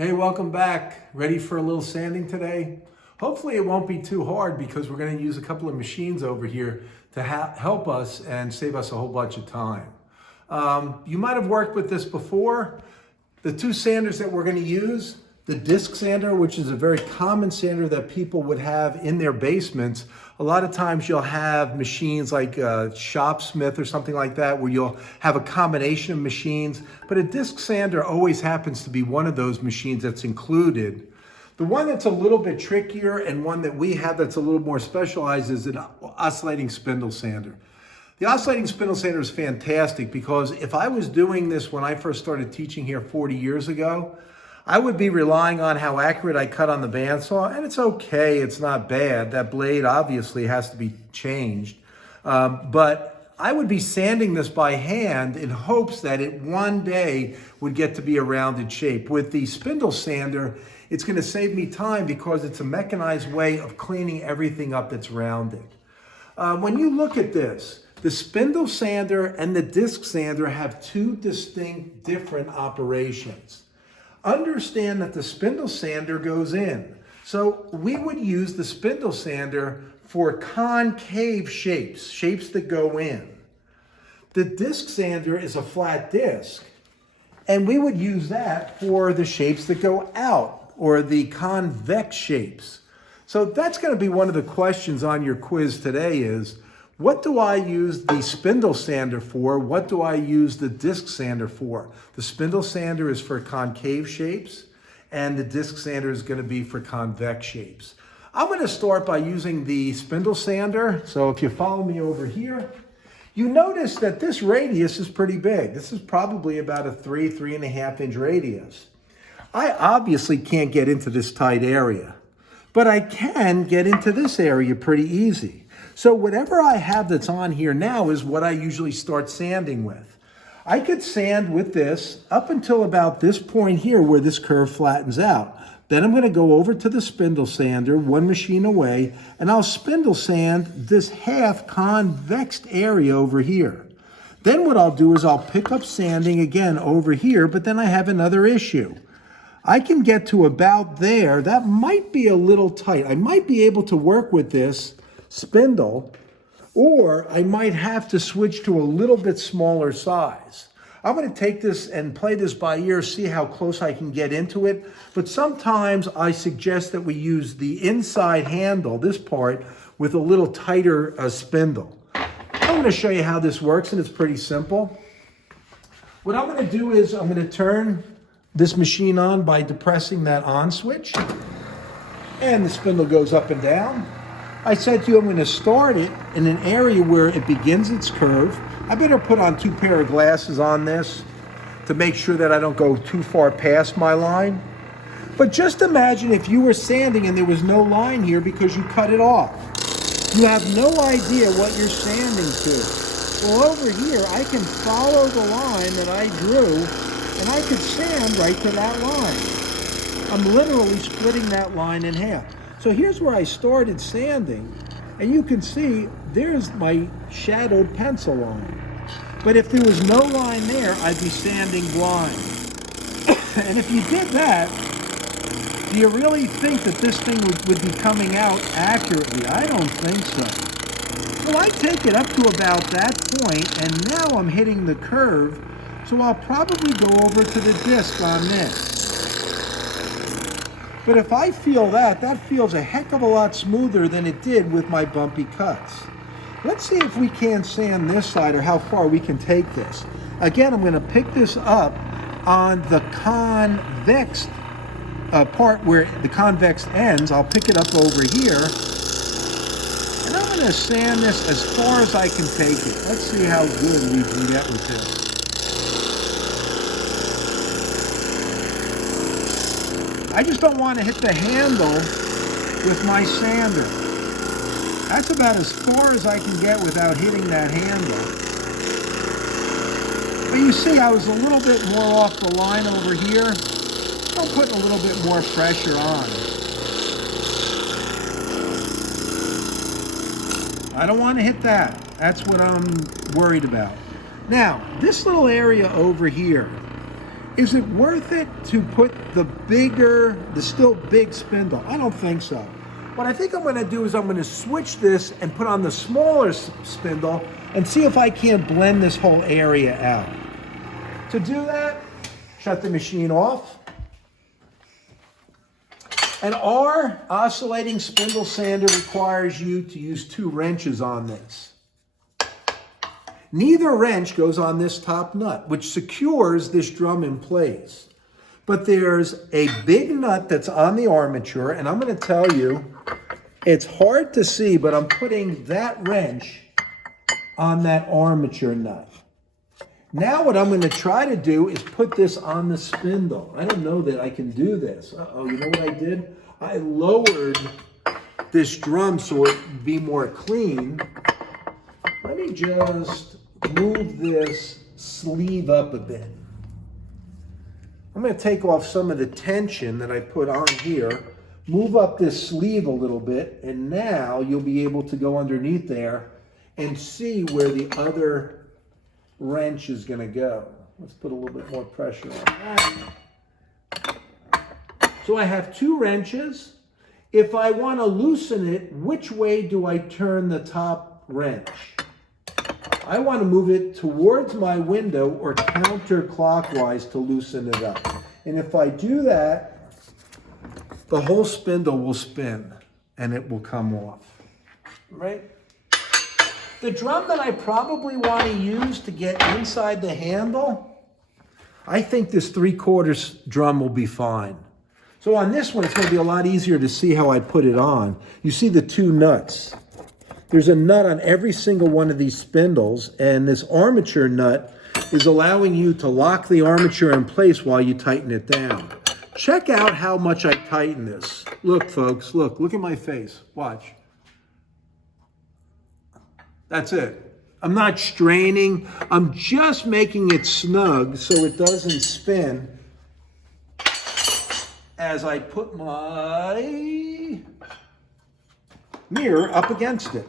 Hey, welcome back. Ready for a little sanding today? Hopefully it won't be too hard because we're going to use a couple of machines over here to help us and save us a whole bunch of time. You might have worked with this before. The two sanders that we're going to use, the disc sander, which is a very common sander that people would have in their basements. A lot of times you'll have machines like Shopsmith or something like that where you'll have a combination of machines, but a disc sander always happens to be one of those machines that's included. The one that's a little bit trickier and one that we have that's a little more specialized is an oscillating spindle sander. The oscillating spindle sander is fantastic because if I was doing this when I first started teaching here 40 years ago, I would be relying on how accurate I cut on the bandsaw, and it's okay, it's not bad. That blade obviously has to be changed. But I would be sanding this by hand in hopes that it one day would get to be a rounded shape. With the spindle sander, it's gonna save me time because it's a mechanized way of cleaning everything up that's rounded. When you look at this, the spindle sander and the disc sander have two distinct different operations. Understand that the spindle sander goes in. So we would use the spindle sander for concave shapes that go in. The disc sander is a flat disc, and we would use that for the shapes that go out, or the convex shapes. So that's going to be one of the questions on your quiz today is, what do I use the spindle sander for? What do I use the disc sander for? The spindle sander is for concave shapes, and the disc sander is going to be for convex shapes. I'm going to start by using the spindle sander. So if you follow me over here, you notice that this radius is pretty big. This is probably about a 3.5 inch radius. I obviously can't get into this tight area, but I can get into this area pretty easy. So whatever I have that's on here now is what I usually start sanding with. I could sand with this up until about this point here where this curve flattens out. Then I'm going to go over to the spindle sander, one machine away, and I'll spindle sand this half convexed area over here. Then what I'll do is I'll pick up sanding again over here, but then I have another issue. I can get to about there. That might be a little tight. I might be able to work with this spindle, or I might have to switch to a little bit smaller size. I'm going to take this and play this by ear, see how close I can get into it. But sometimes I suggest that we use the inside handle, this part, with a little tighter spindle. I'm going to show you how this works, and it's pretty simple. What I'm going to do is I'm going to turn this machine on by depressing that on switch, and the spindle goes up and down. I said to you I'm going to start it in an area where it begins its curve. I better put on 2 pair of glasses on this to make sure that I don't go too far past my line. But just imagine if you were sanding and there was no line here because you cut it off. You have no idea what you're sanding to. Well, over here I can follow the line that I drew, and I could sand right to that line. I'm literally splitting that line in half. So here's where I started sanding, and you can see there's my shadowed pencil line. But if there was no line there, I'd be sanding blind. And if you did that, do you really think that this thing would be coming out accurately? I don't think so. So I take it up to about that point, and now I'm hitting the curve, so I'll probably go over to the disc on this. But if I feel that feels a heck of a lot smoother than it did with my bumpy cuts. Let's see if we can sand this side or how far we can take this. Again, I'm going to pick this up on the convex part where the convex ends. I'll pick it up over here, and I'm going to sand this as far as I can take it. Let's see how good we can get with this. I just don't want to hit the handle with my sander. That's about as far as I can get without hitting that handle. But you see, I was a little bit more off the line over here. I'm putting a little bit more pressure on. I don't want to hit that. That's what I'm worried about. Now, this little area over here Is it worth it to put the still big spindle? I don't think so. What I think I'm going to do is I'm going to switch this and put on the smaller spindle and see if I can't blend this whole area out. To do that, shut the machine off. And our oscillating spindle sander requires you to use 2 wrenches on this. Neither wrench goes on this top nut, which secures this drum in place. But there's a big nut that's on the armature, and I'm going to tell you, it's hard to see, but I'm putting that wrench on that armature nut. Now what I'm going to try to do is put this on the spindle. I don't know that I can do this. Uh-oh, you know what I did? I lowered this drum so it would be more clean. Let me just move this sleeve up a bit. I'm going to take off some of the tension that I put on here, move up this sleeve a little bit, and now you'll be able to go underneath there and see where the other wrench is going to go. Let's put a little bit more pressure on that. So I have 2 wrenches. If I want to loosen it, which way do I turn the top wrench? I want to move it towards my window or counterclockwise to loosen it up. And if I do that, the whole spindle will spin and it will come off, right? The drum that I probably want to use to get inside the handle, I think this 3/4 drum will be fine. So on this one, it's going to be a lot easier to see how I put it on. You see the 2 nuts. There's a nut on every single one of these spindles, and this armature nut is allowing you to lock the armature in place while you tighten it down. Check out how much I tighten this. Look, folks, look at my face. Watch. That's it. I'm not straining. I'm just making it snug so it doesn't spin as I put my mirror up against it.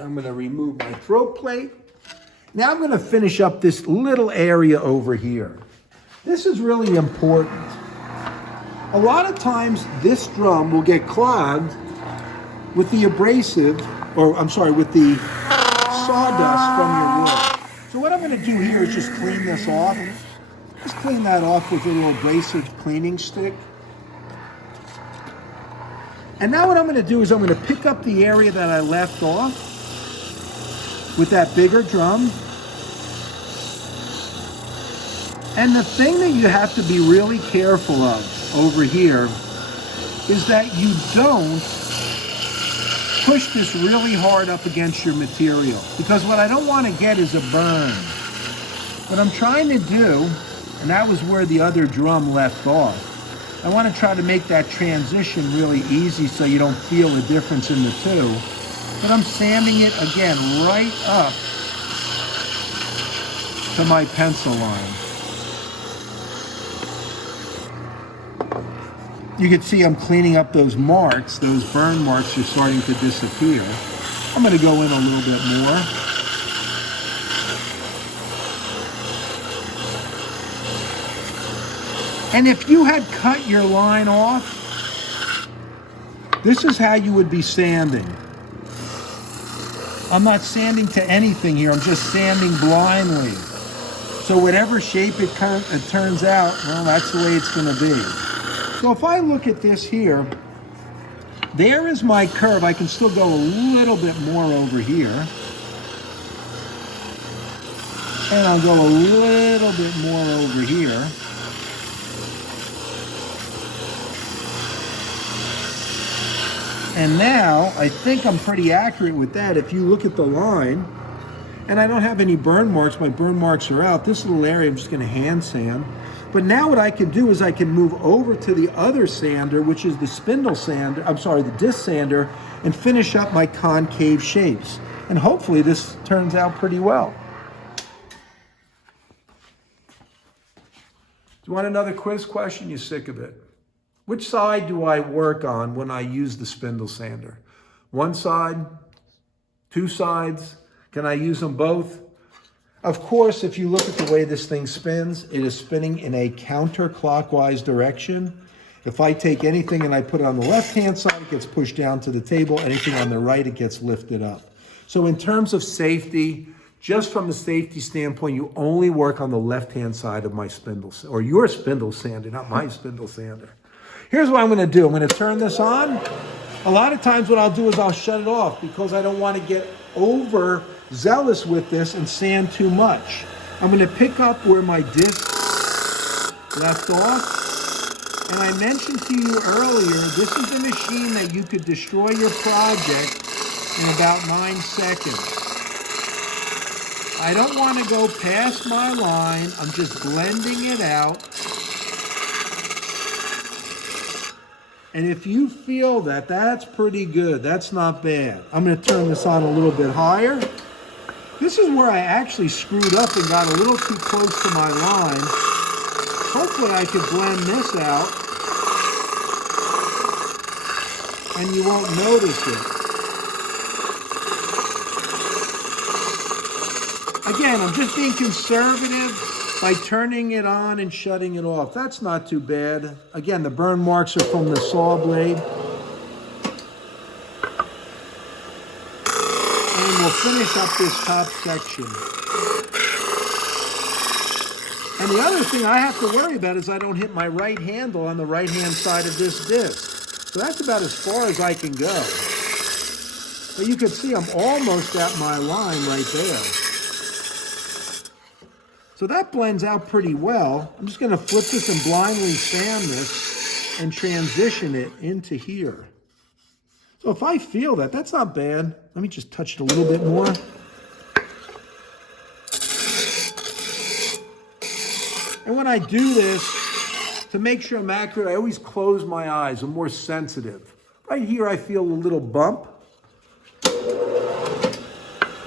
I'm going to remove my throat plate. Now I'm going to finish up this little area over here. This is really important. A lot of times this drum will get clogged with the abrasive, with the sawdust from your wood. So what I'm going to do here is just clean this off. Just clean that off with a little abrasive cleaning stick. And now what I'm going to do is I'm going to pick up the area that I left off with that bigger drum. And the thing that you have to be really careful of over here is that you don't push this really hard up against your material, because what I don't want to get is a burn. What I'm trying to do, and that was where the other drum left off, I want to try to make that transition really easy so you don't feel the difference in the 2. But I'm sanding it again right up to my pencil line. You can see I'm cleaning up those marks. Those burn marks are starting to disappear. I'm going to go in a little bit more. And if you had cut your line off, this is how you would be sanding. I'm not sanding to anything here. I'm just sanding blindly. So whatever shape it turns out, well, that's the way it's going to be. So if I look at this here, there is my curve. I can still go a little bit more over here. And I'll go a little bit more over here. And now, I think I'm pretty accurate with that. If you look at the line, and I don't have any burn marks, my burn marks are out. This little area I'm just going to hand sand. But now what I can do is I can move over to the other sander, which is the spindle sander, the disc sander, and finish up my concave shapes. And hopefully this turns out pretty well. Do you want another quiz question? You're sick of it. Which side do I work on when I use the spindle sander? One side? 2 sides? Can I use them both? Of course, if you look at the way this thing spins, it is spinning in a counterclockwise direction. If I take anything and I put it on the left-hand side, it gets pushed down to the table. Anything on the right, it gets lifted up. So in terms of safety, just from a safety standpoint, you only work on the left-hand side of my spindle, or your spindle sander, not my spindle sander. Here's what I'm gonna do. I'm gonna turn this on. A lot of times what I'll do is I'll shut it off because I don't want to get overzealous with this and sand too much. I'm gonna pick up where my disc left off. And I mentioned to you earlier, this is a machine that you could destroy your project in about 9 seconds. I don't want to go past my line. I'm just blending it out. And if you feel that, that's pretty good. That's not bad. I'm going to turn this on a little bit higher. This is where I actually screwed up and got a little too close to my line. Hopefully I can blend this out and you won't notice it. Again, I'm just being conservative by turning it on and shutting it off. That's not too bad. Again, the burn marks are from the saw blade. And we'll finish up this top section. And the other thing I have to worry about is I don't hit my right handle on the right-hand side of this disc. So that's about as far as I can go. But you can see I'm almost at my line right there. So that blends out pretty well. I'm just gonna flip this and blindly sand this and transition it into here. So if I feel that, that's not bad. Let me just touch it a little bit more. And when I do this, to make sure I'm accurate, I always close my eyes. I'm more sensitive. Right here, I feel a little bump. I'm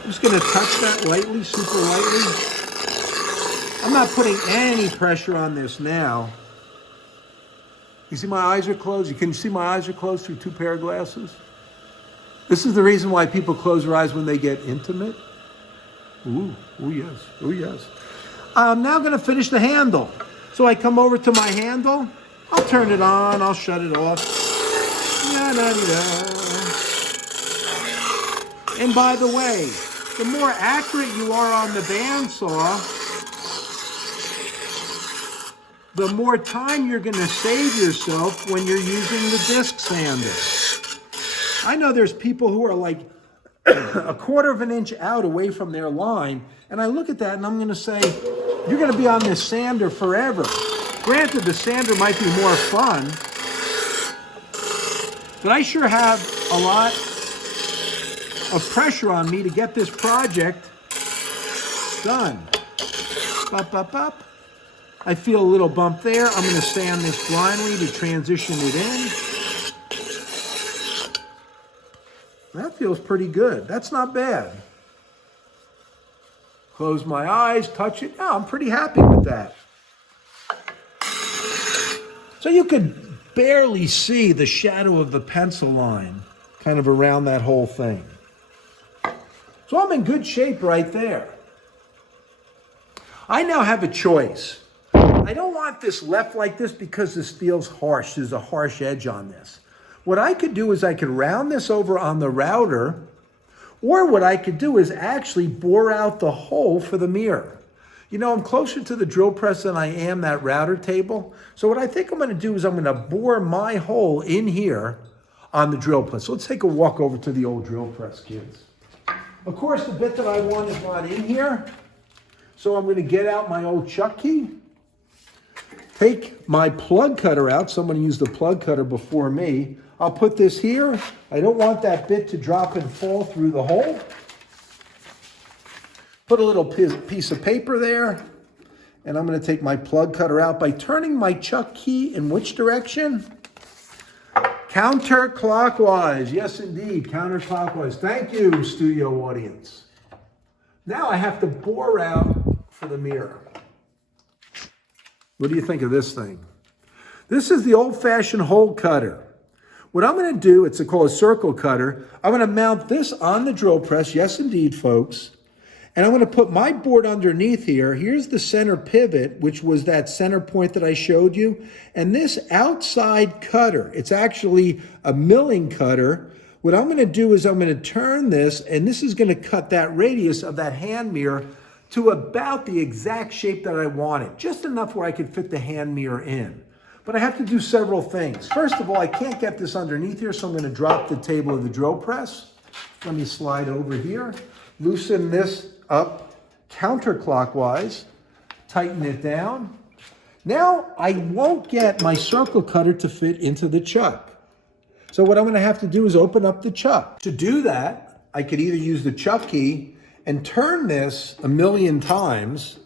just gonna touch that lightly, super lightly. I'm not putting any pressure on this now. You see my eyes are closed? Can you see my eyes are closed through 2 pair of glasses? This is the reason why people close their eyes when they get intimate. Ooh, oh yes, oh yes. I'm now gonna finish the handle. So I come over to my handle, I'll turn it on, I'll shut it off. And by the way, the more accurate you are on the bandsaw, the more time you're gonna save yourself when you're using the disc sander. I know there's people who are like a 1/4 of an inch out away from their line, and I look at that and I'm gonna say, you're gonna be on this sander forever. Granted, the sander might be more fun, but I sure have a lot of pressure on me to get this project done. Bop, bop, bop. I feel a little bump there. I'm gonna sand this blindly to transition it in. That feels pretty good. That's not bad. Close my eyes, touch it. Yeah, I'm pretty happy with that. So you could barely see the shadow of the pencil line kind of around that whole thing. So I'm in good shape right there. I now have a choice. I don't want this left like this because this feels harsh. There's a harsh edge on this. What I could do is I could round this over on the router, or what I could do is actually bore out the hole for the mirror. You know, I'm closer to the drill press than I am that router table. So what I think I'm gonna do is I'm gonna bore my hole in here on the drill press. So let's take a walk over to the old drill press, kids. Of course, the bit that I want is not in here. So I'm gonna get out my old chuck key, take my plug cutter out. Someone used the plug cutter before me. I'll put this here. I don't want that bit to drop and fall through the hole. Put a little piece of paper there. And I'm gonna take my plug cutter out by turning my chuck key in which direction? Counterclockwise. Yes, indeed, counterclockwise. Thank you, studio audience. Now I have to bore out for the mirror. What do you think of this thing? This is the old-fashioned hole cutter. What I'm gonna do, it's called a circle cutter. I'm gonna mount this on the drill press, yes indeed, folks. And I'm going to put my board underneath here. Here's the center pivot, which was that center point that I showed you. And this outside cutter, it's actually a milling cutter. What I'm going to do is I'm going to turn this, and this is going to cut that radius of that hand mirror to about the exact shape that I wanted. Just enough where I could fit the hand mirror in. But I have to do several things. First of all, I can't get this underneath here, so I'm going to drop the table of the drill press. Let me slide over here. Loosen this up counterclockwise, tighten it down. Now I won't get my circle cutter to fit into the chuck. So what I'm going to have to do is open up the chuck. To do that, I could either use the chuck key and turn this 1,000,000 times,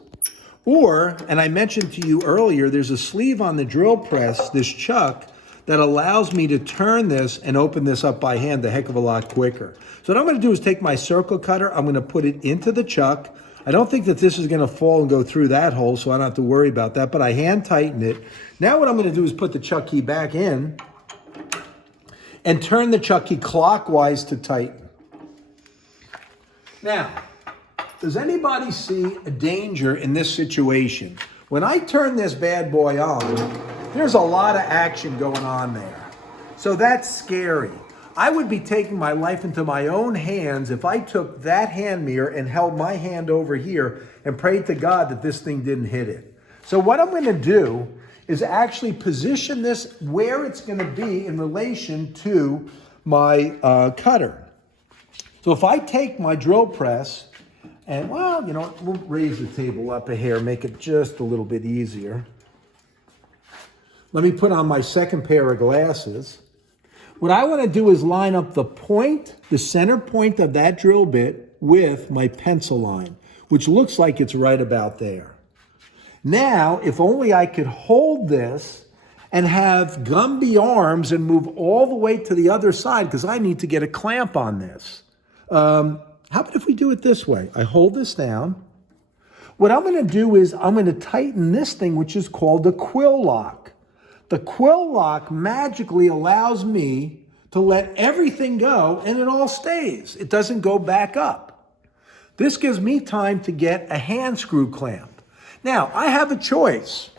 or, and I mentioned to you earlier, there's a sleeve on the drill press, this chuck, that allows me to turn this and open this up by hand a heck of a lot quicker. So what I'm going to do is take my circle cutter, I'm going to put it into the chuck. I don't think that this is going to fall and go through that hole, so I don't have to worry about that, but I hand tighten it. Now what I'm going to do is put the chuck key back in and turn the chuck key clockwise to tighten. Now, does anybody see a danger in this situation? When I turn this bad boy on, there's a lot of action going on there. So that's scary. I would be taking my life into my own hands if I took that hand mirror and held my hand over here and prayed to God that this thing didn't hit it. So what I'm going to do is actually position this where it's going to be in relation to my cutter. So if I take my drill press and, well, you know, we'll raise the table up a hair, make it just a little bit easier. Let me put on my second pair of glasses. What I want to do is line up the point, the center point of that drill bit with my pencil line, which looks like it's right about there. Now, if only I could hold this and have Gumby arms and move all the way to the other side, because I need to get a clamp on this. How about if we do it this way? I hold this down. What I'm going to do is I'm going to tighten this thing, which is called the quill lock. The quill lock magically allows me to let everything go and it all stays. It doesn't go back up. This gives me time to get a hand screw clamp. Now, I have a choice.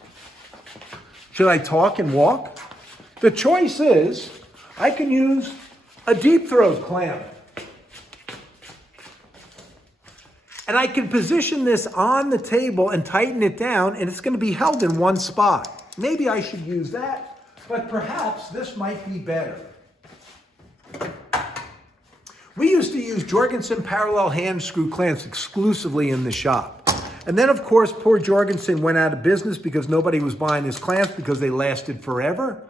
Should I talk and walk? The choice is I can use a deep throat clamp. And I can position this on the table and tighten it down, and it's going to be held in one spot. Maybe I should use that, but perhaps this might be better. We used to use Jorgensen parallel hand screw clamps exclusively in the shop. And then, of course, poor Jorgensen went out of business because nobody was buying his clamps because they lasted forever.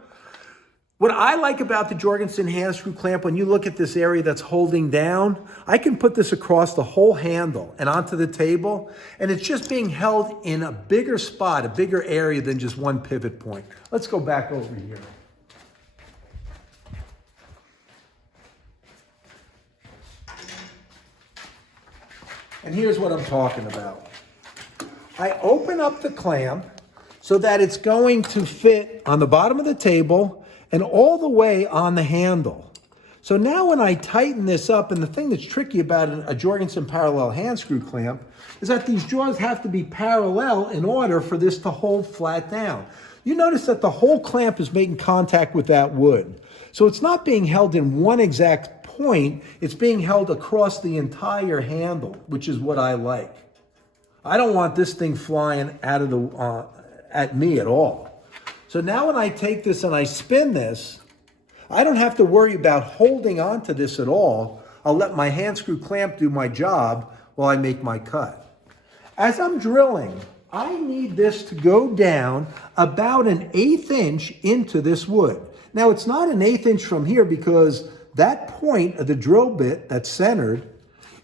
What I like about the Jorgensen hand screw clamp, when you look at this area that's holding down, I can put this across the whole handle and onto the table, and it's just being held in a bigger spot, a bigger area than just one pivot point. Let's go back over here. And here's what I'm talking about. I open up the clamp so that it's going to fit on the bottom of the table and all the way on the handle. So now when I tighten this up, and the thing that's tricky about a Jorgensen parallel hand screw clamp is that these jaws have to be parallel in order for this to hold flat down. You notice that the whole clamp is making contact with that wood. So it's not being held in one exact point, it's being held across the entire handle, which is what I like. I don't want this thing flying out of the at me at all. So now when I take this and I spin this, I don't have to worry about holding on to this at all. I'll let my hand screw clamp do my job while I make my cut. As I'm drilling, I need this to go down about 1/8 inch into this wood. Now it's not 1/8 inch from here because that point of the drill bit that's centered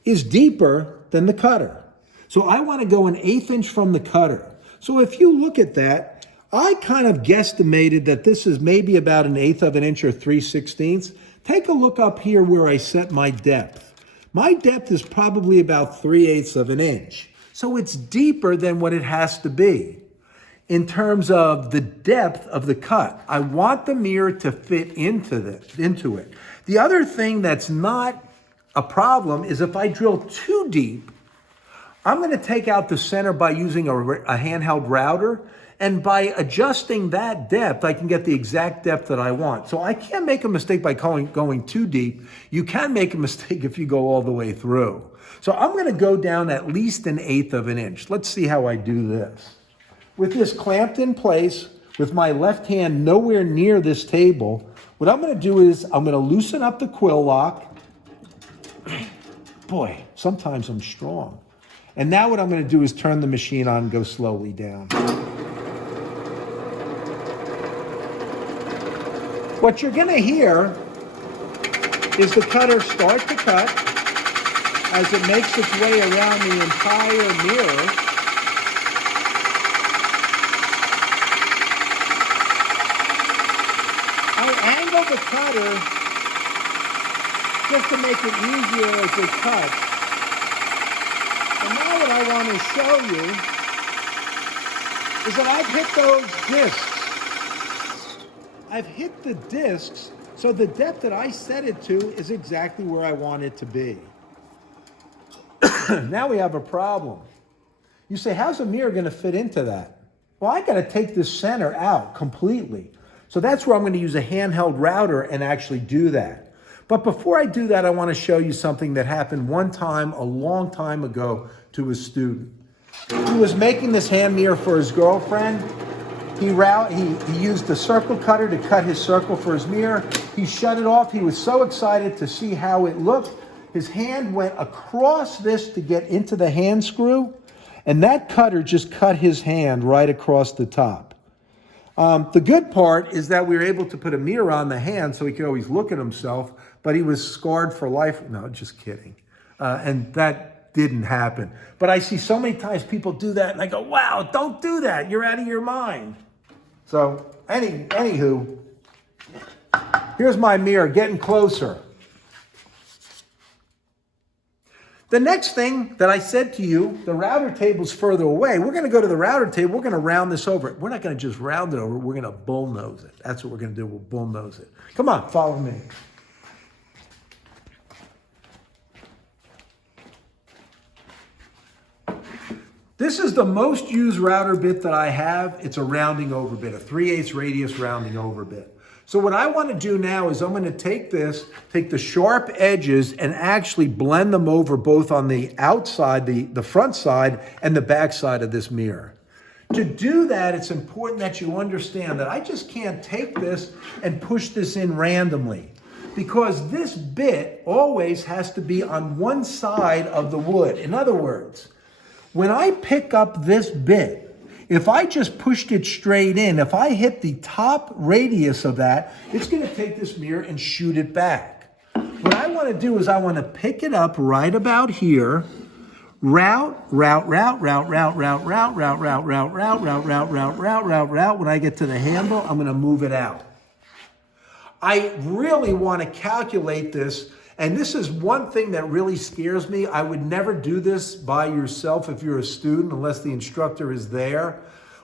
is deeper than the cutter. So I want to go 1/8 inch from the cutter. So if you look at that, I kind of guesstimated that this is maybe about 1/8 of an inch or 3/16. Take a look up here where I set my depth. My depth is probably about 3/8 of an inch. So it's deeper than what it has to be in terms of the depth of the cut. I want the mirror to fit into it. The other thing that's not a problem is if I drill too deep, I'm going to take out the center by using a handheld router, and by adjusting that depth, I can get the exact depth that I want. So I can't make a mistake by going too deep. You can make a mistake if you go all the way through. So I'm going to go down at least 1/8 of an inch. Let's see how I do this. With this clamped in place, with my left hand nowhere near this table, what I'm going to do is I'm going to loosen up the quill lock. Boy, sometimes I'm strong. And now what I'm going to do is turn the machine on and go slowly down. What you're going to hear is the cutter start to cut as it makes its way around the entire mirror. I angle the cutter just to make it easier as it cuts. And now what I want to show you is that I've hit those discs. I've hit the discs, so the depth that I set it to is exactly where I want it to be. Now we have a problem. You say, how's a mirror going to fit into that? Well, I got to take this center out completely. So that's where I'm going to use a handheld router and actually do that. But before I do that, I want to show you something that happened one time, a long time ago, to a student. He was making this hand mirror for his girlfriend. He used the circle cutter to cut his circle for his mirror. He shut it off. He was so excited to see how it looked. His hand went across this to get into the hand screw, and that cutter just cut his hand right across the top. The good part is that we were able to put a mirror on the hand so he could always look at himself, but he was scarred for life. No, just kidding. And that didn't happen. But I see so many times people do that, and I go, wow, don't do that. You're out of your mind. So, anywho, here's my mirror getting closer. The next thing that I said to you, the router table's further away. We're going to go to the router table. We're going to round this over. We're not going to just round it over. We're going to bullnose it. That's what we're going to do. We'll bullnose it. Come on, follow me. This is the most used router bit that I have. It's a rounding over bit, a 3/8 radius rounding over bit. So what I want to do now is I'm going to take the sharp edges and actually blend them over both on the outside, the front side, and the back side of this mirror. To do that, it's important that you understand that I just can't take this and push this in randomly, because this bit always has to be on one side of the wood. In other words, when I pick up this bit, if I just pushed it straight in, if I hit the top radius of that, it's going to take this mirror and shoot it back. What I want to do is I want to pick it up right about here, route. When I get to the handle, I'm going to move it out. I really want to calculate this. And this is one thing that really scares me. I would never do this by yourself if you're a student, unless the instructor is there.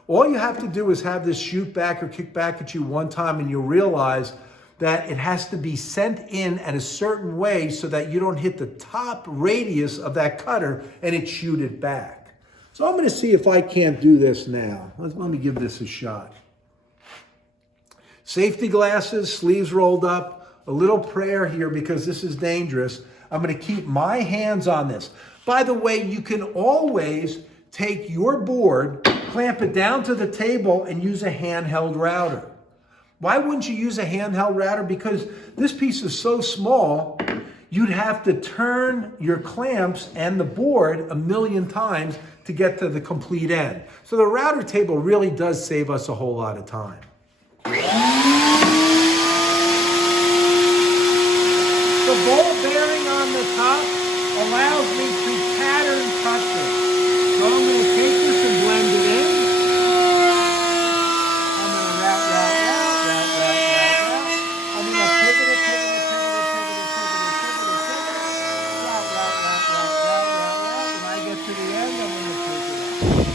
All you have to do is have this shoot back or kick back at you one time, and you'll realize that it has to be sent in at a certain way so that you don't hit the top radius of that cutter and it shoot it back. So I'm going to see if I can't do this now. Let me give this a shot. Safety glasses, sleeves rolled up. A little prayer here because this is dangerous. I'm going to keep my hands on this. By the way, you can always take your board, clamp it down to the table, and use a handheld router. Why wouldn't you use a handheld router? Because this piece is so small, you'd have to turn your clamps and the board 1,000,000 times to get to the complete end. So the router table really does save us a whole lot of time. The ball bearing on the top allows me to pattern cut this. So I'm going to take this and blend it in. I'm going to route. I'm going to pivot it. Route. When I get to the end, I'm going to take it out.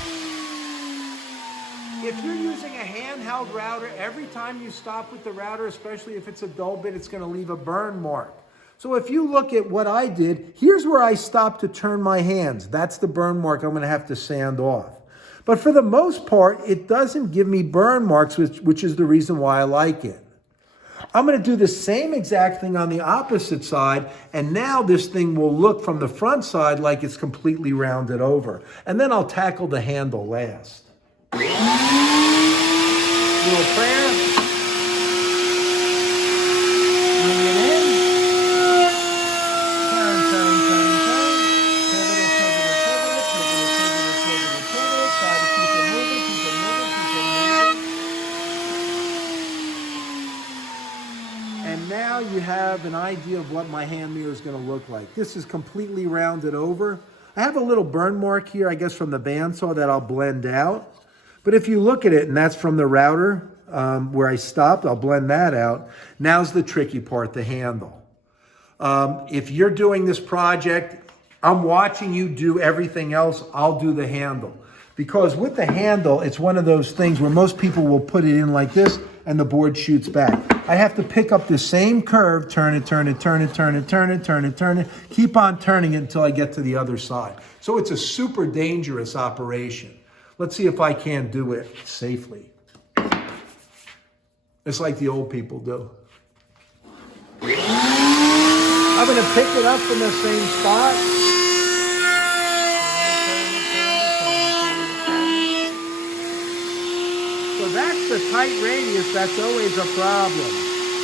If you're using a handheld router, every time you stop with the router, especially if it's a dull bit, it's going to leave a burn mark. So if you look at what I did, here's where I stopped to turn my hands. That's the burn mark I'm going to have to sand off. But for the most part, it doesn't give me burn marks, which is the reason why I like it. I'm going to do the same exact thing on the opposite side, and now this thing will look from the front side like it's completely rounded over. And then I'll tackle the handle last. Little prayer. Bring it in. Turn, turn, turn, turn. Pivot it, pivot it, pivot it, pivot it, pivot it, pivot it, pivot it. Try to keep it moving, keep it moving, keep it moving. And now you have an idea of what my hand mirror is going to look like. This is completely rounded over. I have a little burn mark here, I guess, from the bandsaw that I'll blend out. But if you look at it, and that's from the router where I stopped, I'll blend that out. Now's the tricky part, the handle. If you're doing this project, I'm watching you do everything else, I'll do the handle. Because with the handle, it's one of those things where most people will put it in like this and the board shoots back. I have to pick up the same curve, turn it, turn it, turn it, turn it, turn it, turn it, turn it, keep on turning it until I get to the other side. So it's a super dangerous operation. Let's see if I can do it safely. It's like the old people do. I'm going to pick it up from the same spot. So that's the tight radius. That's always a problem.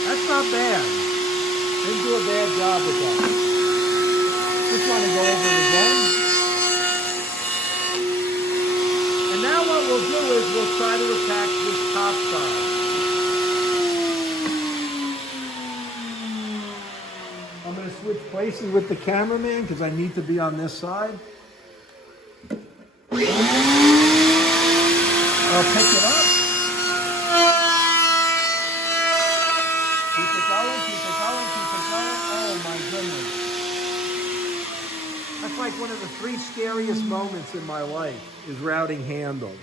That's not bad. Didn't do a bad job with that. Just want to go over it again. Now what we'll do is we'll try to attack this top side. I'm going to switch places with the cameraman because I need to be on this side. I'll pick it up. Keep it going, keep it going, keep it going. Oh my goodness. That's like one of the 3 scariest moments in my life, is routing handles.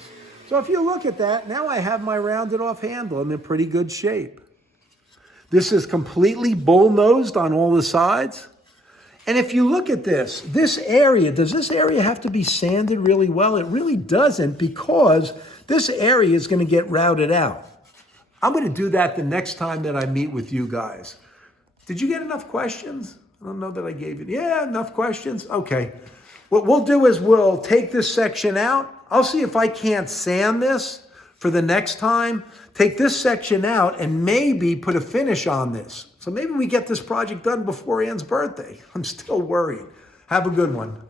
So if you look at that, now I have my rounded off handle. I'm in pretty good shape. This is completely bull-nosed on all the sides. And if you look at this area, does this area have to be sanded really well? It really doesn't, because this area is going to get routed out. I'm going to do that the next time that I meet with you guys. Did you get enough questions? I don't know that I gave it. Yeah, enough questions? Okay. What we'll do is we'll take this section out. I'll see if I can't sand this for the next time. Take this section out and maybe put a finish on this. So maybe we get this project done before Ann's birthday. I'm still worried. Have a good one.